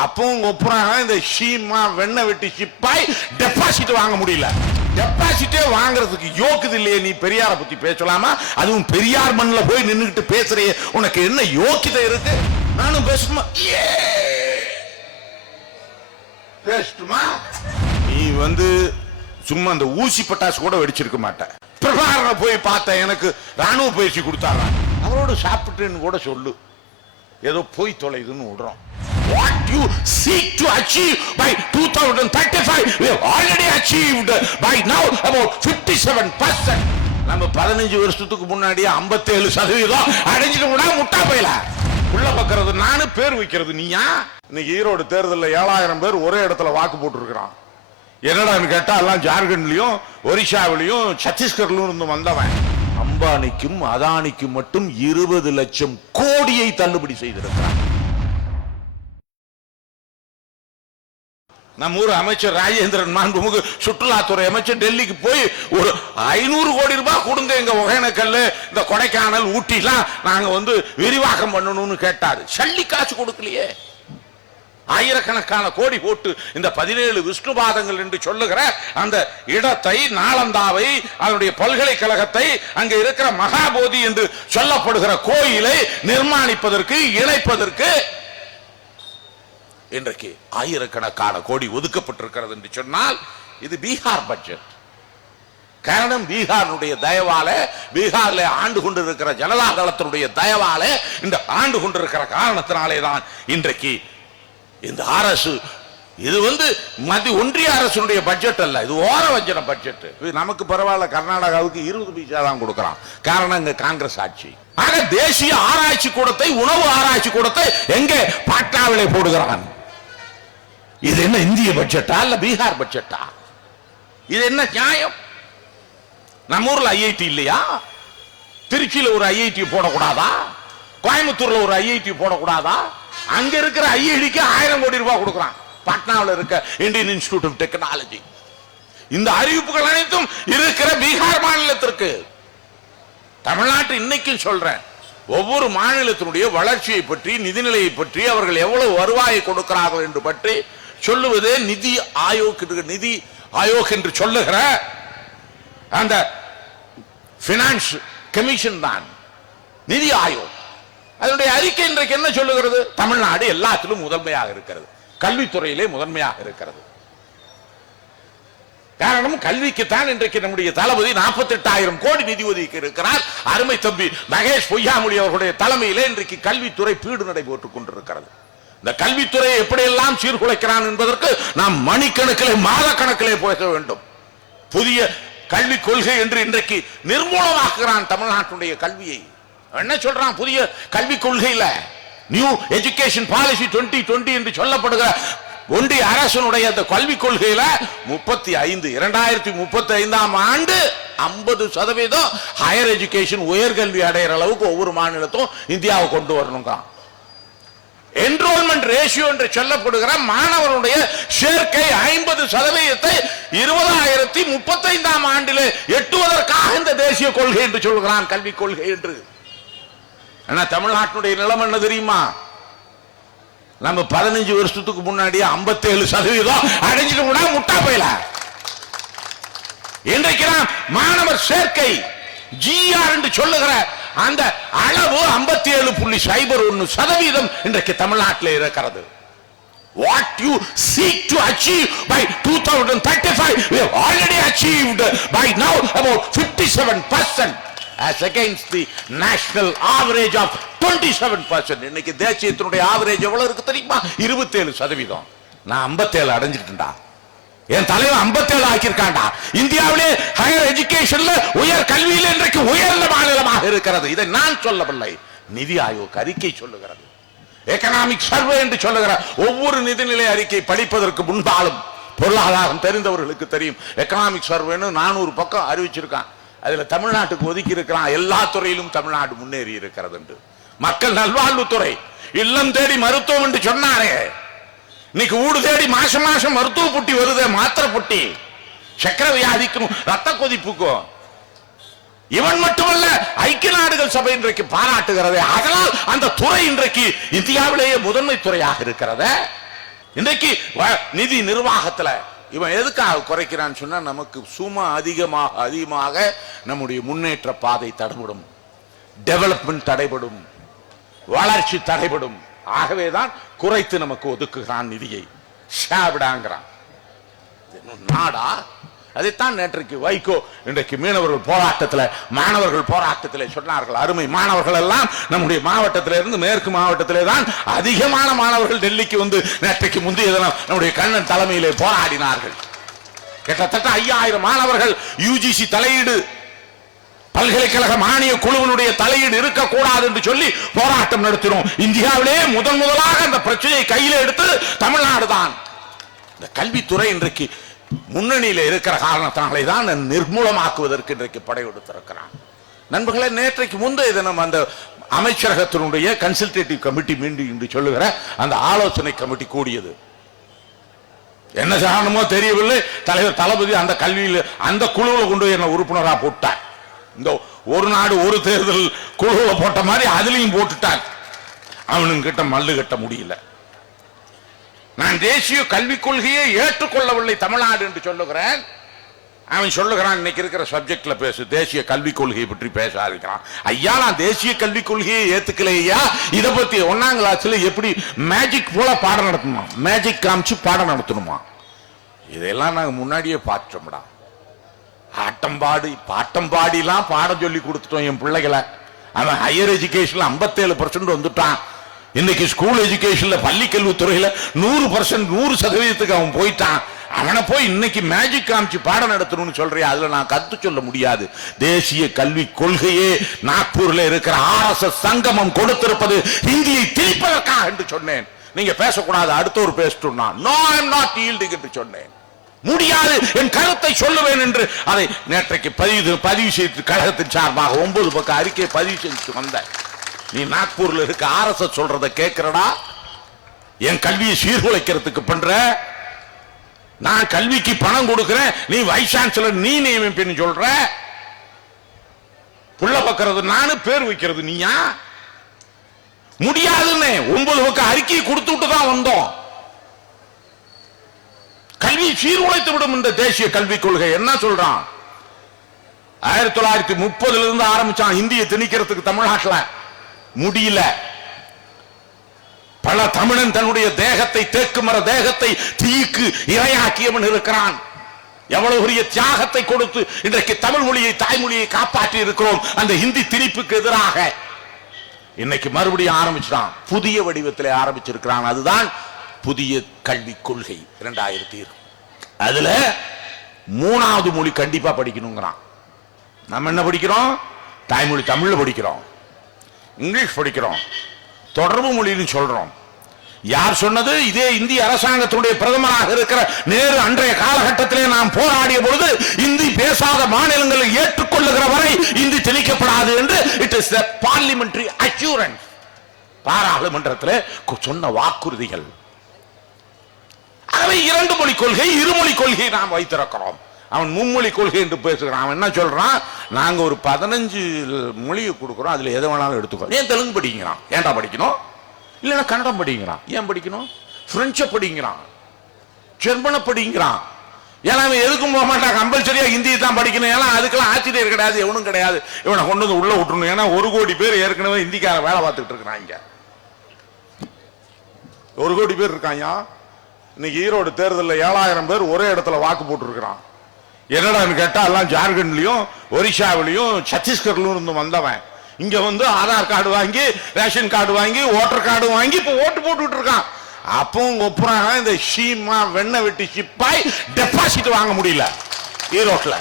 அப்பவும் ஒப்புறாங்க. இந்த ஷீமா வெண்ணெய் வெட்டி சிப்பாய் டெபாசிட் வாங்க முடியல. டெபாசிட்டே வாங்குறதுக்கு யோக்குது இல்லையே. நீ பெரியார பத்தி பேசலாமா? அதுவும் பெரியார் மண்ணில் போய் நின்றுகிட்டு பேசுறியே, உனக்கு என்ன யோக்கியதை இருக்கு? நானும் பேசணுமா? பேசட்டுமா? நீ சும்மா அந்த ஊசி பட்டாசு கூட வெடிச்சிருக்க மாட்ட. பிரபாகரனை போய் பார்த்த, எனக்கு ராணுவ பயிற்சி கொடுத்தாரா, அவரோடு சாப்பிட்டுன்னு கூட சொல்லு. ஏதோ போய் தொலைதுன்னு விடுறோம். What you seek to achieve by 2035 we have already achieved by now about 57%. நம்ம 15 வருஷத்துக்கு முன்னாடியே 57% அடைஞ்சிட்டோம்னா முட்டா போயில. உள்ள பக்கறது நானு, பேர் வைக்கிறது நீயா? இன்னைக்கு ஈரோடு தேர்தலில் 7000 பேர் ஒரே இடத்துல வாக்கு போட்டுருக்கான். என்னடான்னு கேட்டா எல்லாம் ஜார்க்கண்ட்லயும் ஒரிசாவிலையும் சத்தீஸ்கர்லயும் இருந்து வந்தவன். அம்பானிக்கும் அதானிக்கும் மட்டும் 20 லட்சம் கோடியை தள்ளுபடி செய்திருக்கிறான். நம்ம ஊர் அமைச்சர் ராஜேந்திரன் மாண்புமிகு சுற்றுலாத்துறை அமைச்சர் டெல்லிக்கு போய் ஒரு 500 கோடி ரூபாய் கொடுங்க, எங்க ஒகேனக்கல், இந்த கொடைக்கானல், ஊட்டிலாம் நாங்க விரிவாக்கம் பண்ணணும்னு கேட்டாரு. சல்லி காசு கொடுக்கலையே. ஆயிரக்கணக்கான கோடி போட்டு இந்த 17 விஷ்ணுபாதங்கள் என்று சொல்லுகிற அந்த இடத்தை, நாளந்தாவை, அதனுடைய பல்கலைக்கழகத்தை, அங்க இருக்கிற மகாபோதி என்று சொல்லப்படுகிற கோயிலை நிர்மாணிப்பதற்கு, இணைப்பதற்கு இன்றைக்கு ஆயிரக்கணக்கான கோடி ஒதுக்கப்பட்டிருக்கிறது என்று சொன்னால் இது பீகார் பட்ஜெட். காரணம், பீகாருடைய தயவால, பீகாரில் ஆண்டு கொண்டிருக்கிற ஜனதா தளத்தினுடைய தயவால இந்த ஆண்டு கொண்டிருக்கிற காரணத்தினாலே தான் இன்றைக்கு இந்த அரசு, இது மத்திய ஒன்றிய அரசுடைய பட்ஜெட் அல்ல, இது ஓர வஞ்சன பட்ஜெட். நமக்கு பரவாயில்ல, கர்நாடகாவுக்கு 20 பைசா தான் கொடுக்கிறான். காரணம், இங்க காங்கிரஸ் ஆட்சி. ஆக தேசிய ஆராய்ச்சி கூடத்தை, உணவு ஆராய்ச்சி கூடத்தை எங்கே பாட்னாவிலே போடுகிறான். இது என்ன இந்திய பட்ஜெட்டா இல்ல பீகார் பட்ஜெட்டா? இது என்ன நியாயம்? நம்ம ஊர்ல ஐஐடி இல்லையா? திருச்சியில ஒரு ஐஐடி போடக்கூடாதா? கோயம்புத்தூர்ல ஒரு ஐஐடி போடக்கூடாதா? அங்க இருக்கிற ஐஐடிக்கு 1000 கோடி ரூபாய் கொடுக்கிறான். பாட்னாவில் இருக்க இந்தியன் இன்ஸ்டிடியூட் ஆஃப் டெக்னாலஜி. இந்த அறிவிப்புகள் அனைத்தும் இருக்கிற பீகார் மாநிலத்திற்கு. தமிழ்நாட்டு இன்னைக்கும் சொல்றேன், ஒவ்வொரு மாநிலத்தினுடைய வளர்ச்சியை பற்றி, நிதிநிலையை பற்றி, அவர்கள் எவ்வளவு வருவாயை கொடுக்கிறார்கள் என்று பற்றி சொல்லுவதே நிதி ஆயோக். நிதி ஆயோக் என்று சொல்லுகிற அந்த பினான்ஸ் கமிஷன் தான் நிதி ஆயோக். அதனுடைய அறிக்கை இன்றைக்கு என்ன சொல்லுகிறது? தமிழ்நாடு எல்லாத்திலும் முதன்மையாக இருக்கிறது, கல்வித்துறையிலே முதன்மையாக இருக்கிறது. காரணம், கல்விக்குத்தான் இன்றைக்கு நம்முடைய தளபதி 48,000 கோடி நிதி ஒதுக்கி இருக்கிறார். அருமை தம்பி மகேஷ் பொய்யாமொழி அவர்களுடைய தலைமையிலே இன்றைக்கு கல்வித்துறை பீடு நடை போட்டுக் கொண்டிருக்கிறது. இந்த கல்வித்துறையை எப்படியெல்லாம் சீர்குலைக்கிறான் என்பதற்கு நாம் மணிக்கணக்கிலே, மாத கணக்கிலே போக வேண்டும். புதிய கல்விக் கொள்கை என்று இன்றைக்கு நிர்மூலமாக்குகிறான் தமிழ்நாட்டுடைய கல்வியை. என்ன சொல்றான்? புதிய கல்விக் கொள்கையில நியூ எஜுகேஷன் பாலிசி 2020 என்று சொல்லப்படுகிற ஒன்றிய அரசுடைய அந்த கல்விக் கொள்கையில 2035 ஆண்டு 50% ஹையர் எஜுகேஷன், உயர்கல்வி அடைகிற அளவுக்கு ஒவ்வொரு மாநிலத்தும் இந்தியாவை கொண்டு வரணுங்க. என்ரோல்மெண்ட் ரேஷியோ என்று சொல்லப்படுகிற மாணவருடைய சேர்க்கை 50% 2035 ஆண்டிலே எட்டுவதற்காக இந்த தேசிய கொள்கை என்று சொல்கிறான், கல்விக் கொள்கை என்று. ஆனா தமிழ்நாட்டுடைய நிலைமை என்ன தெரியுமா? நம்ம 15 வருஷத்துக்கு முன்னாடியே 57% அடைஞ்சிட்டு முட்டா போயில. இன்றைக்கு மாணவர் சேர்க்கை ஜிஆர் என்று சொல்லுகிற அந்த அளவு 57.01% இன்றைக்கு தமிழ்நாட்டில் இருக்கிறது. What you seek to achieve by 2035 we have already achieved by now about 57% as against the national average of 27%. இன்னைக்கு தேசியத்தினுடைய ஆவரேஜ் எவ்வளவு இருக்கு தெரியுமா? 27%. நான் 57 அடைஞ்சிட்டேன்டா. என் தலைவர் 57 ஆக்கியிருக்காண்டா. இந்தியாவிலே ஹையர் எஜுகேஷன்ல, உயர் கல்வியில் இன்றைக்கு உயர்ந்த மாநிலமாக இருக்கிறது. இதை நான் சொல்லவில்லை, நிதி ஆயோக் அறிக்கை சொல்லுகிறது. எகனாமிக் சர்வே என்று சொல்லுகிற ஒவ்வொரு நிதிநிலை அறிக்கை படிப்பதற்கு முன்பாலும் பொருளாதாரம் தெரிந்தவர்களுக்கு தெரியும். எகனாமிக் சர்வேன்னு 400 பக்கம் அறிவிச்சிருக்கான். அதுல தமிழ்நாட்டுக்கு ஒதுக்கி இருக்கிறான். எல்லா துறையிலும் தமிழ்நாடு முன்னேறி இருக்கிறது என்று. மக்கள் நல்வாழ்வுத்துறை, இல்லம் தேடி மருத்துவம் என்று சொன்னாரே, இன்னைக்கு ஊடு தேடி மாசம் மாசம் மருத்துவ புட்டி வருது, மாத்திரை புட்டி, சக்கர வியாதிக்கும் ரத்த கொதிப்புக்கும். இவன் மட்டுமல்ல, ஐக்கிய நாடுகள் சபை இன்றைக்கு பாராட்டுகிறது. அதனால் அந்த துறை இன்றைக்கு இந்தியாவிலேயே முதன்மை துறையாக இருக்கிறது. இன்றைக்கு நிதி நிர்வாகத்துல இவன் எதுக்காக குறைக்கிறான்னு சொன்னா, நமக்கு சும்மா அதிகமாக நம்முடைய முன்னேற்ற பாதை தடைபடும், டெவலப்மெண்ட் தடைபடும், வளர்ச்சி தடைபடும். ஆகவேதான் குறைத்து நமக்கு ஒதுக்குகிறான் நிதியை. ஷாபிடாங்கிறான். நாடா? அதைத்தான் நேற்றைக்கு வைகோ இன்றைக்கு மீனவர்கள் போராட்டத்தில், மாணவர்கள் போராட்டத்தில் சொன்னார்கள். அருமை மாணவர்கள் எல்லாம் நம்முடைய மாவட்டத்திலிருந்து, மேற்கு மாவட்டத்திலே தான் அதிகமான மாணவர்கள் டெல்லிக்கு வந்து நேற்றைக்கு முந்தைய தினம் நம்முடைய கண்ணன் தலைமையிலே போராடினார்கள். கிட்டத்தட்ட 5000 மாணவர்கள் யுஜிசி தலையீடு, பல்கலைக்கழக மானிய குழுவினுடைய தலையீடு இருக்கக்கூடாது என்று சொல்லி போராட்டம் நடத்தினோம். இந்தியாவிலே முதலாக அந்த பிரச்சனையை கையில் எடுத்து தமிழ்நாடு தான். இந்த கல்வித்துறை இன்றைக்கு முன்னணியில் இருக்கிற காரணத்தினாலே தான் நிர்மூலமாக்குவதற்கு இன்றைக்கு படையெடுத்திருக்கிறான். நண்பர்களே, நேற்றைக்கு முந்தைய தினம் அந்த அமைச்சரகத்தினுடைய கன்சல்டேட்டிவ் கமிட்டி மீண்டும் என்று சொல்லுகிற அந்த ஆலோசனை கமிட்டி கூடியது. என்ன காரணமோ தெரியவில்லை, தலைவர் தளபதி அந்த கல்வியில் அந்த குழுவில் கொண்டு போய் என்ன உறுப்பினராக போட்டார். இந்த ஒரு நாடு ஒரு தேர்தல் குழுவில் போட்ட மாதிரி அதுலயும் போட்டுட்டார். அவனுங்கிட்ட மல்லு கட்ட முடியல. நான் தேசிய கல்விக் கொள்கையை ஏற்றுக்கொள்ளவில்லை தமிழ்நாடு என்று சொல்லுகிறேன். அவன் சொல்லுகிறான், இன்னைக்கு இருக்கிற சப்ஜெக்ட்ல பேசு, தேசிய கல்விக் கொள்கையை பற்றி பேச இருக்கிறான். ஐயா, நான் தேசிய கல்விக் கொள்கையை ஏத்துக்கலையா? இதை பத்தி 1ஆம் கிளாஸ்ல எப்படி மேஜிக் போல பாடம் நடத்தணுமா, மேஜிக் காமிச்சு பாடம் நடத்தணுமா? இதெல்லாம் நாங்க முன்னாடியே பார்த்தோம்டா. பாட்டம் பாடிலாம் பாடம் சொல்லி கொடுத்துட்டோம் என் பிள்ளைகளை. அவன் ஹையர் எஜுகேஷன்ல 57% வந்துட்டான். இன்னைக்கு ஸ்கூல் எஜுகேஷன்ல, பள்ளி கல்வித்துறையில 100% அவன் போயிட்டான். அவனை போய் இன்னைக்கு மேஜிக் காமிச்சு பாடம் நடத்தணும்னு சொல்றியா? அதுல நான் கத்து சொல்ல முடியாது. தேசிய கல்வி கொள்கையே நாக்பூர்ல இருக்கிற RSS சங்கமம் கொடுத்திருப்பது இந்தியை திணிப்பதற்காக என்று சொன்னேன். நீங்க பேசக்கூடாது, அடுத்தவர் பேசட்டும். No, I am not yielding என்று சொன்னேன். முடியாது, என் கருத்தை சொல்லுவேன் என்று அதை நேற்றைக்கு பதிவு செய்து கழகத்தின் சார்பாக 9 பக்க அறிக்கையை பதிவு செஞ்சு வந்த நீ நாக்பூர்ல இருக்க RSS சொல்றத கேட்கிறடா? என் கல்வியை சீர்குலைக்கிறதுக்கு பண்ற. நான் கல்விக்கு பணம் கொடுக்கிறேன், நீ வைஸ் சான்சலர் நீ நியமிப்பேன்னு சொல்ற. புள்ள பக்கிறது நானு, பேர் வைக்கிறது நீயா? முடியாதுன்னு 9 பக்க அறிக்கையை கொடுத்து விட்டு தான் வந்தோம். கல்வியை சீர்குலைத்து விடும் இந்த தேசிய கல்விக் கொள்கை. என்ன சொல்றான்? 1930 இருந்து ஆரம்பிச்சான் இந்தியை திணிக்கிறதுக்கு தமிழ்நாட்டில். முடியல. பல தமிழன் தன்னுடைய தேகத்தை, தேக்கு மர தேகத்தை தீக்கு இரையாக்கியவன் இருக்கிறான். எவ்வளவு பெரிய தியாகத்தை கொடுத்து இன்றைக்கு தமிழ் மொழியை, தாய்மொழியை காப்பாற்றி இருக்கிறோம் அந்த ஹிந்தி திணிப்புக்கு எதிராக. இன்னைக்கு மறுபடியும் ஆரம்பிச்சான், புதிய வடிவத்தில் ஆரம்பிச்சிருக்கிறான். அதுதான் புதிய கல்விக் கொள்கை 2020. அதுல 3வது மொழி கண்டிப்பா படிக்கணுங்கிறான். நம்ம என்ன படிக்கிறோம்? தாய்மொழி தமிழ்ல படிக்கிறோம், இங்கிலீஷ் படிக்கிறோம், தொடர்பு மொழின்னு சொல்றோம். யார் சொன்னது? இதே இந்திய அரசாங்கத்தினுடைய பிரதமராக இருக்கிற நேரு அன்றைய காலகட்டத்திலே நாம் போராடிய பொழுது இந்தி பேசாத மாநிலங்களை ஏற்றுக்கொள்ளுகிற வரை இந்தி திணிக்கப்படாது என்று it is the parliamentary assurance, பாராளுமன்றத்தில் சொன்ன வாக்குறுதிகள். ஆகவே 2 மொழி கொள்கை, 2 மொழி கொள்கை நாம் வைத்திருக்கிறோம். அவன் மும்மொழி கொள்கை என்று பேசுகிறான். அவன் என்ன சொல்றான்? நாங்க ஒரு 15 மொழியை கொடுக்கிறோம், அதுல எதை வேணாலும் எடுத்துக்கோ. ஏன் தெலுங்கு படிக்கிறான்? ஏன்டா படிக்கணும்? இல்லைன்னா கன்னடம் படிக்கிறான். ஏன் படிக்கணும்? பிரெஞ்சு படிக்கிறான், ஜெர்மனை படிக்கிறான். ஏன்னா அவன் எதுக்கும் போக மாட்டான், கம்பல்சரியா ஹிந்தியை தான் படிக்கணும். ஏன்னா அதுக்கெல்லாம் ஆசிரியர் கிடையாது, எவனும் கிடையாது. இவனை கொண்டு வந்து உள்ள விட்டுணும். ஏன்னா 1 கோடி பேர் ஏற்கனவே ஹிந்திக்கார வேலை பார்த்துட்டு இருக்கிறான். இங்க 1 கோடி பேர் இருக்காங்க. இன்னைக்கு ஈரோடு தேர்தலில் 7000 பேர் ஒரே இடத்துல வாக்கு போட்டு இருக்கிறான். என்னடான்னு கேட்டா எல்லாம் ஜார்க்கண்ட்லயும், ஒரிசாவிலையும், சத்தீஸ்கர்லயும் இருந்து வந்தவன். இங்க வந்து ஆதார் கார்டு வாங்கி, ரேஷன் கார்டு வாங்கி, ஓட்டர் கார்டு வாங்கி இப்ப ஓட்டு போட்டு இருக்கான். அப்பவும் ஒப்புறாங்க இந்த ஷீமா வெண்ணெய் வெட்டி சிப்பாய் டெபாசிட் வாங்க முடியல ஈரோட்ல.